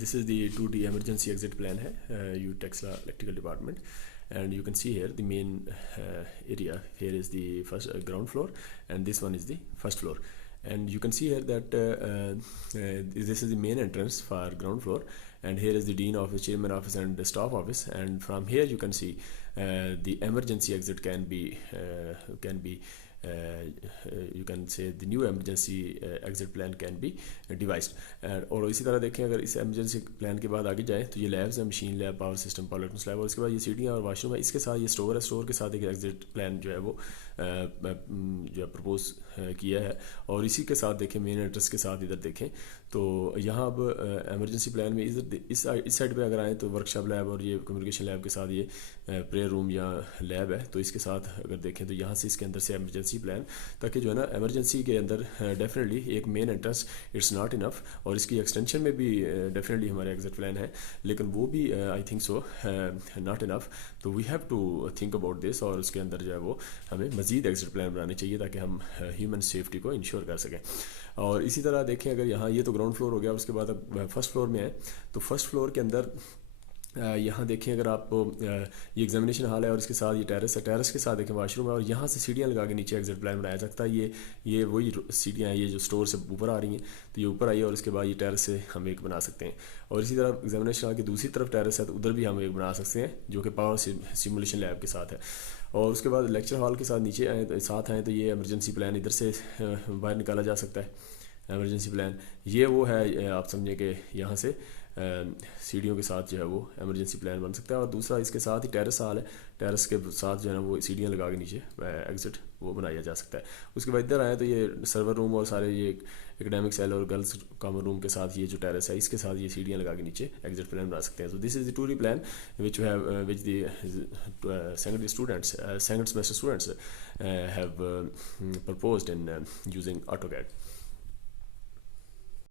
this is the 2D emergency exit plan है U Texla electrical department, and you can see here the main area. Here is the first ground floor, and this one is the first floor. And you can see here that this is the main entrance for ground floor, and here is the dean office, chairman office, and the staff office. And from here you can see the emergency exit can be you can say the new emergency exit plan can be devised. और इसी तरह देखें, अगर इस emergency plan के बाद आगे जाएँ तो ये labs है, machine lab, power system, power electronics lab, और इसके बाद ये सीढ़ियाँ और washroom है. इसके साथ ये store है, store के साथ एक exit plan जो है वो जो है प्रपोज किया है. और इसी के साथ देखें मेन एंट्रेंस के साथ इधर देखें तो यहाँ अब एमरजेंसी प्लान में इधर इस साइड पे अगर आएँ तो वर्कशॉप लैब और ये कम्युनिकेशन लैब के साथ ये प्रेयर रूम या लैब है. तो इसके साथ अगर देखें तो यहाँ से इसके अंदर से एमरजेंसी प्लान, ताकि जो है ना एमरजेंसी के अंदर डेफिनेटली एक main entrance it's not enough, और इसकी एक्सटेंशन में भी डेफिनेटली हमारे एग्जिट प्लान है, लेकिन वो भी I think so not enough. तो we have to think about this, और उसके अंदर जो है वो हमें मज़ीद एग्जिट प्लान बनाने चाहिए ताकि हम ह्यूमन सेफ्टी को इंश्योर कर सकें. और इसी तरह देखें, अगर यहाँ ये तो ग्राउंड फ्लोर हो गया, उसके बाद अब फर्स्ट फ्लोर में है तो फर्स्ट फ्लोर के अंदर यहाँ देखें, अगर आप ये एग्जामिनेशन हॉल है और इसके साथ ये टेरेस है, टेरेस के साथ देखें वाशरूम है, और यहाँ से सीढ़ियाँ लगा के नीचे एग्जिट प्लान बनाया सकता है. ये वही सीढ़ियाँ हैं, ये जो स्टोर से ऊपर आ रही हैं, तो ये ऊपर आई है और इसके बाद ये टेरेस से हम एक बना सकते हैं. और इसी तरह एग्जामिनेशन हॉल की दूसरी तरफ टेरेस है, तो उधर भी हम एक बना सकते हैं जो कि पावर सिमुलेशन लैब के साथ है. और उसके बाद लेक्चर हॉल के साथ नीचे आए तो साथ आएँ तो ये एमरजेंसी प्लान इधर से बाहर निकाला जा सकता है. एमरजेंसी प्लान ये वो है, आप समझें कि यहाँ से सीढ़ियों के साथ जो है वो एमरजेंसी प्लान बन सकता है. और दूसरा इसके साथ ही टेरेस हॉल है, टेरेस के साथ जो है ना वो सीढ़ियाँ लगा के नीचे एग्जिट वो बनाया जा सकता है. उसके बाद इधर आए तो ये सर्वर रूम और सारे ये एकेडमिक सेल और गर्ल्स कॉमन रूम के साथ ये जो टेरेस है इसके साथ ये सीढ़ियाँ लगा के नीचे एग्जिट प्लान बना सकते हैं. सो दिस इज द टूरी plan which the secondary students, second semester students have proposed in using AutoCAD.